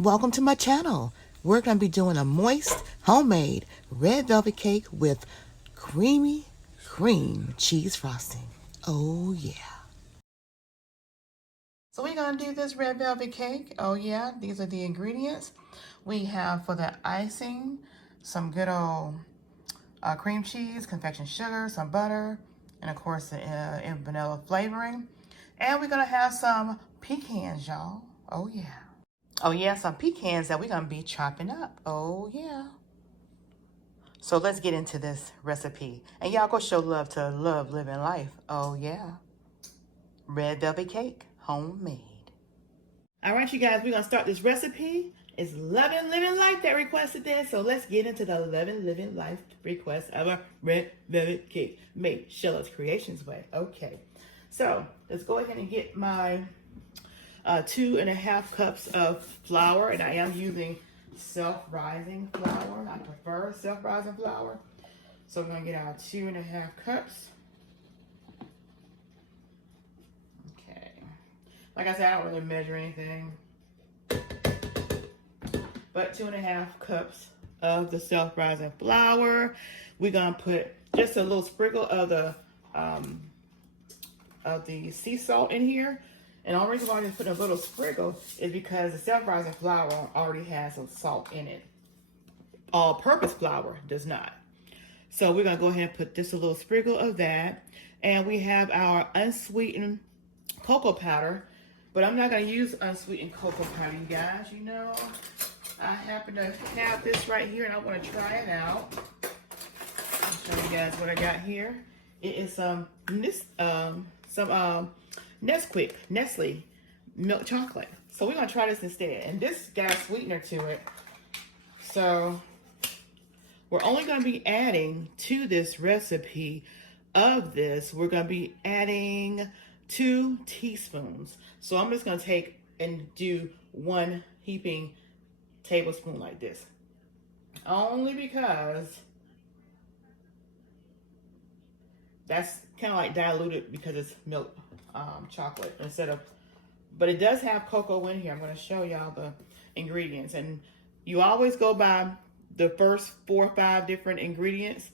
Welcome to my channel. We're going to be doing a moist, homemade red velvet cake with creamy cream cheese frosting. Oh yeah. So we're going to do this red velvet cake. Oh yeah, these are the ingredients. We have for the icing, some good old cream cheese, confection sugar, some butter, and of course in vanilla flavoring. And we're going to have some pecans, y'all. Oh yeah. Oh yeah, some pecans that we're gonna be chopping up. Oh yeah. So let's get into this recipe. And y'all go show love to Love Living Life. Oh yeah. Red velvet cake, homemade. All right, you guys, we're gonna start this recipe. It's Loving Living Life that requested this. So let's get into the Loving Living Life request of a red velvet cake made Sheila's Creations way. Okay. So let's go ahead and get my 2.5 cups of flour, and I am using self-rising flour. I prefer self-rising flour. So we're gonna get our 2.5 cups. Okay. Like I said, I don't really measure anything, but 2.5 cups of the self-rising flour. We're gonna put just a little sprinkle of the sea salt in here. And the only reason why I just put a little sprinkle is because the self-rising flour already has some salt in it. All-purpose flour does not. So we're going to go ahead and put just a little sprinkle of that. And we have our unsweetened cocoa powder. But I'm not going to use unsweetened cocoa powder, you guys. You know, I happen to have this right here, and I want to try it out. I'll show you guys what I got here. It is Nestle milk chocolate. So we're gonna try this instead. And this got a sweetener to it. So we're only gonna be adding to this recipe of this, we're gonna be adding 2 teaspoons. So I'm just gonna take and do 1 heaping tablespoon like this. Only because that's kind of like diluted because it's milk chocolate instead of, but it does have cocoa in here. I'm going to show y'all the ingredients, and you always go by the first 4 or 5 different ingredients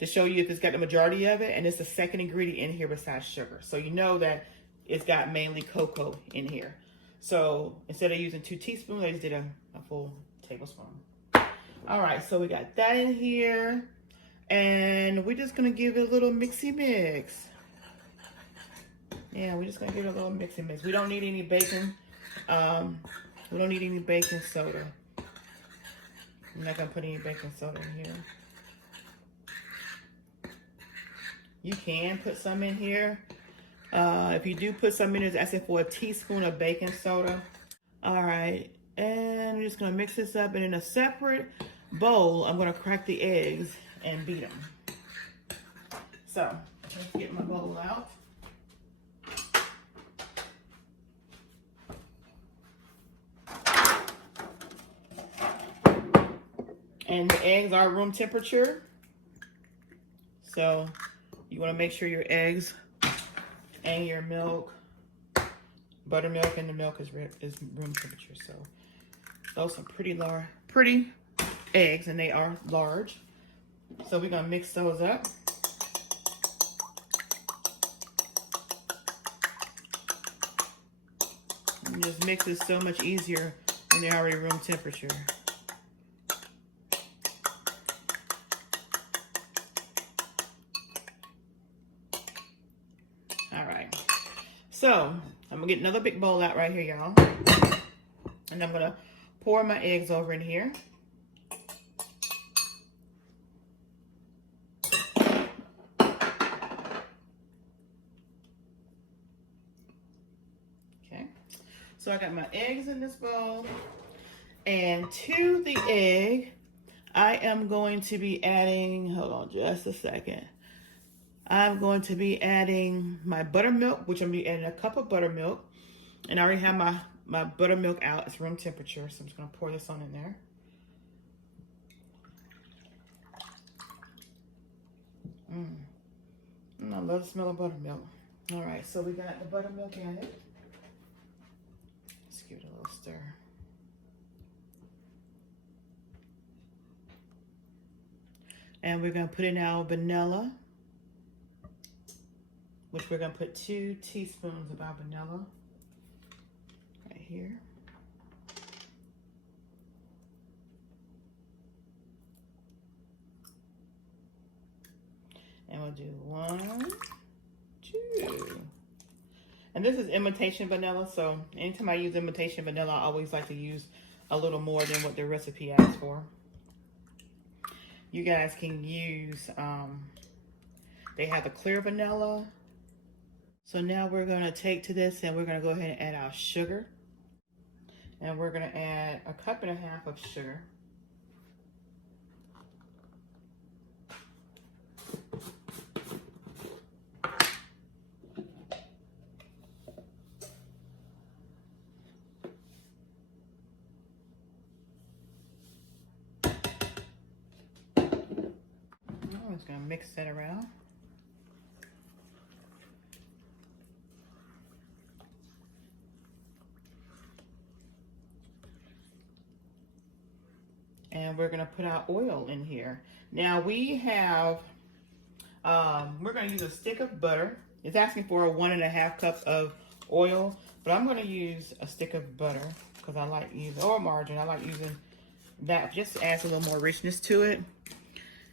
to show you if it's got the majority of it, and it's the second ingredient in here besides sugar. So you know that it's got mainly cocoa in here. So instead of using 2 teaspoons, I just did a full tablespoon. All right, so we got that in here, and we're just gonna give it a little mixy mix. Yeah, we're just gonna give it a little mixy mix. We don't need any baking. We don't need any baking soda. I'm not gonna put any baking soda in here. You can put some in here. If you do put some in, it's asking for a teaspoon of baking soda. All right, and we're just gonna mix this up, and in a separate bowl, I'm gonna crack the eggs and beat them. So let's get my bowl out. And the eggs are room temperature. So you want to make sure your eggs and your milk, buttermilk, and the milk is room temperature. So those are pretty eggs, and they are large. So we're gonna mix those up. And just mix it so much easier when they're already room temperature. All right. So I'm gonna get another big bowl out right here, y'all. And I'm gonna pour my eggs over in here. So I got my eggs in this bowl, and to the egg, I am going to be adding, hold on just a second. I'm going to be adding my buttermilk, which I'm going to be adding a cup of buttermilk, and I already have my buttermilk out. It's room temperature, so I'm just going to pour this on in there. I love the smell of buttermilk. All right, so we got the buttermilk in it. Let's give it a little stir. And we're going to put in our vanilla, which we're going to put 2 teaspoons of our vanilla right here. And we'll do 1, 2. And this is imitation vanilla, so anytime I use imitation vanilla, I always like to use a little more than what the recipe asks for. You guys can use, they have the clear vanilla. So now we're going to take to this and we're going to go ahead and add our sugar. And we're going to add 1.5 cups of sugar. I'm just going to mix that around. And we're going to put our oil in here. Now we have, we're going to use a stick of butter. It's asking for 1.5 cups of oil, but I'm going to use a stick of butter because I like using, or margarine. I like using that. Just adds a little more richness to it.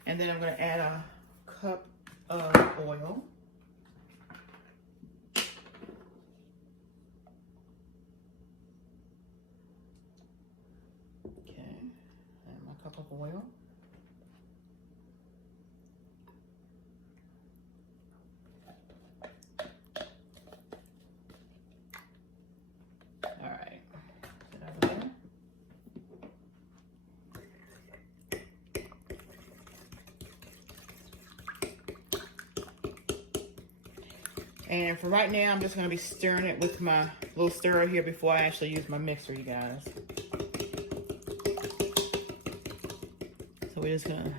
And then I'm going to add 1 cup of oil. Cup of oil. All right, put that over there. And for right now, I'm just going to be stirring it with my little stirrer here before I actually use my mixer, you guys. So we're just gonna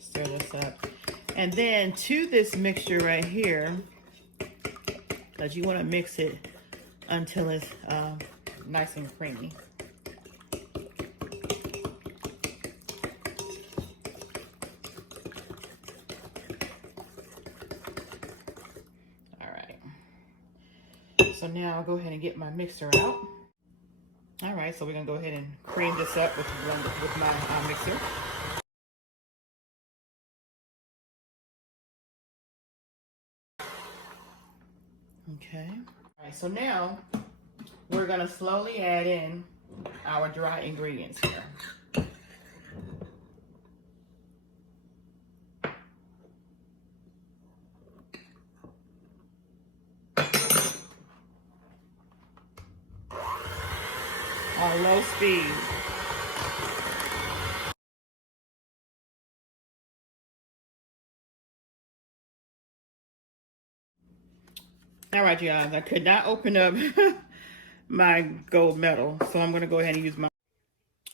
stir this up. And then to this mixture right here, because you want to mix it until it's nice and creamy. All right. So now I'll go ahead and get my mixer out. All right, so we're gonna go ahead and cream this up with my mixer. Okay. All right, so now we're gonna slowly add in our dry ingredients here. On low speed. All right, you guys, I could not open up my gold medal, so I'm gonna go ahead and use my.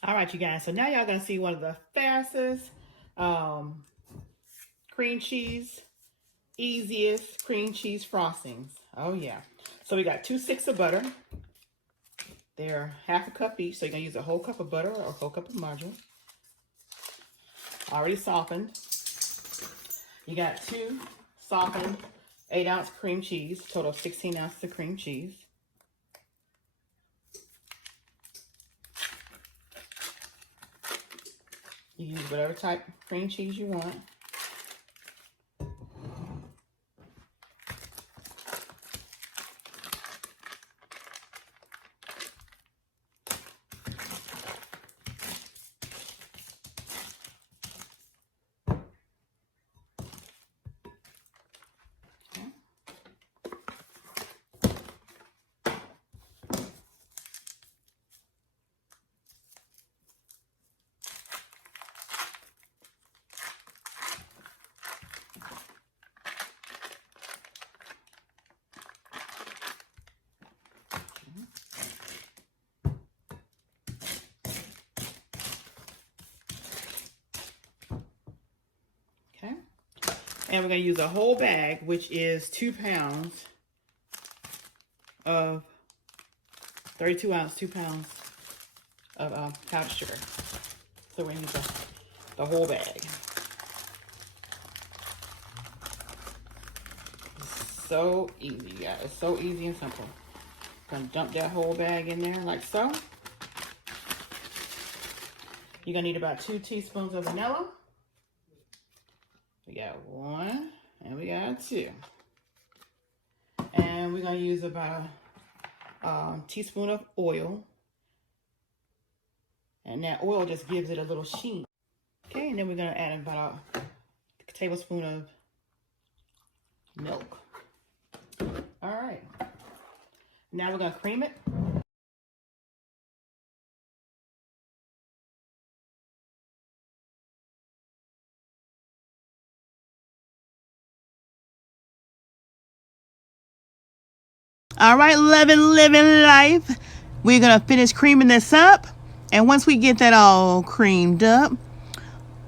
All right, you guys, so now y'all gonna see one of the fastest cream cheese, easiest cream cheese frostings. Oh yeah. So we got 2 sticks of butter. They're 1/2 cup each, so you're gonna use a whole cup of butter or a whole cup of margarine. Already softened. You got 2 softened 8-ounce cream cheese, total of 16 ounces of cream cheese. You use whatever type of cream cheese you want. Okay. And we're going to use a whole bag, which is 2 pounds of 32 ounce, 2 pounds of powdered sugar. So we're going to use the whole bag. So easy, guys. It's so easy and simple. Gonna dump that whole bag in there like so. You're gonna need about 2 teaspoons of vanilla. We got 1 and we got 2. And we're gonna use about a teaspoon of oil. And that oil just gives it a little sheen. Okay, and then we're gonna add about a tablespoon of milk. All right. Now we're gonna cream it. All right, living life. We're gonna finish creaming this up. And once we get that all creamed up,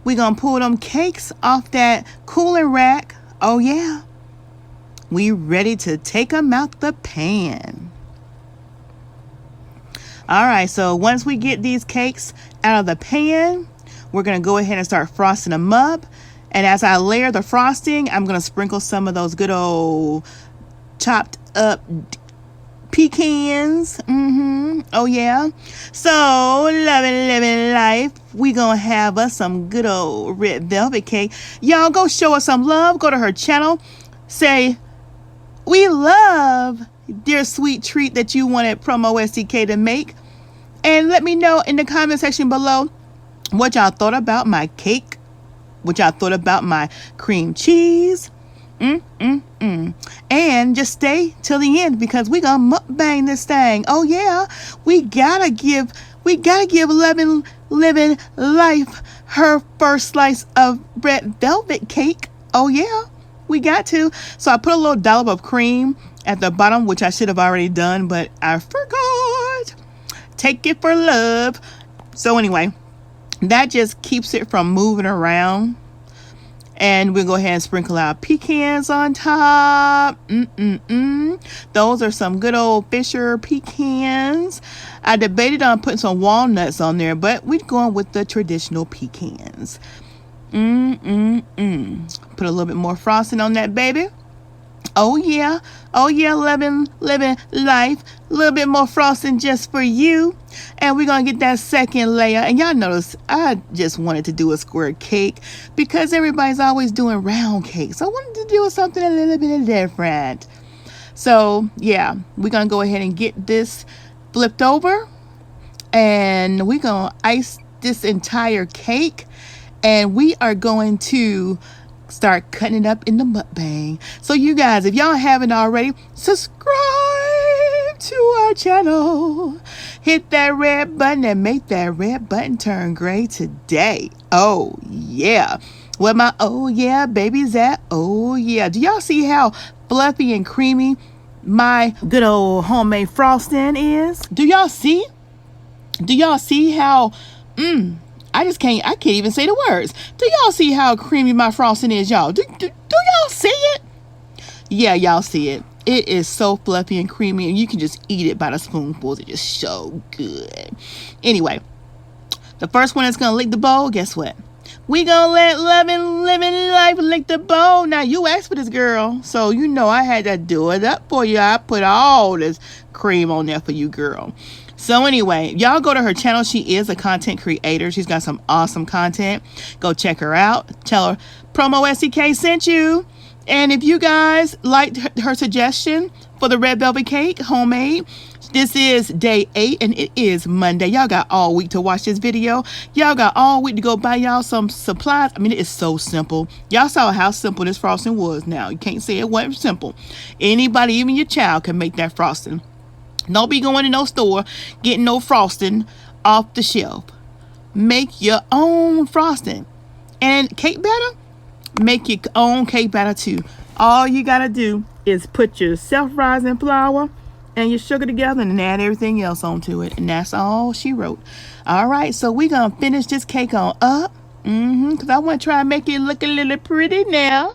we're gonna pull them cakes off that cooling rack. Oh yeah. We ready to take them out the pan. All right, so once we get these cakes out of the pan, we're gonna go ahead and start frosting them up. And as I layer the frosting, I'm gonna sprinkle some of those good old chopped up pecans. Oh yeah. So living life, we gonna have us some good old red velvet cake. Y'all go show us some love. Go to her channel, say we love dear sweet treat that you wanted PromoSTK to make, and let me know in the comment section below what y'all thought about my cake, what y'all thought about my cream cheese. And just stay till the end because we gonna mukbang this thing. Oh yeah, we gotta give living life her first slice of red velvet cake. Oh yeah, we got to. So I put a little dollop of cream at the bottom, which I should have already done, but I forgot. Take it for love. So anyway, that just keeps it from moving around. And we'll go ahead and sprinkle our pecans on top. Those are some good old Fisher pecans. I debated on putting some walnuts on there, but we're going with the traditional pecans. Put a little bit more frosting on that baby. Oh yeah, living life. A little bit more frosting just for you. And we're going to get that second layer. And y'all notice I just wanted to do a square cake because everybody's always doing round cakes. I wanted to do something a little bit different. So yeah, we're going to go ahead and get this flipped over. And we're going to ice this entire cake. And we are going to start cutting it up in the mukbang. So you guys, if y'all haven't already, subscribe to our channel. Hit that red button and make that red button turn gray today. Oh yeah. Where my oh yeah babies at? Oh yeah. Do y'all see how fluffy and creamy my good old homemade frosting is? Do y'all see? Do y'all see how I can't even say the words. Do y'all see how creamy my frosting is, y'all? Do y'all see it? Yeah, y'all see it. It is so fluffy and creamy, and you can just eat it by the spoonfuls. It's just so good. Anyway, the first one that's going to lick the bowl, guess what? We going to let living life lick the bowl. Now, you asked for this, girl, so you know I had to do it up for you. I put all this cream on there for you, girl. So anyway, y'all go to her channel. She is a content creator. She's got some awesome content. Go check her out. Tell her PromoSTK sent you. And if you guys liked her suggestion for the red velvet cake, homemade, this is day 8 and it is Monday. Y'all got all week to watch this video. Y'all got all week to go buy y'all some supplies. I mean, it is so simple. Y'all saw how simple this frosting was. Now, you can't say it wasn't simple. Anybody, even your child, can make that frosting. Don't be going to no store getting no frosting off the shelf. Make your own frosting. And cake batter, make your own cake batter too. All you gotta do is put your self-rising flour and your sugar together and add everything else onto it. And that's all she wrote. All right, so we're gonna finish this cake on up. Because I want to try and make it look a little pretty now.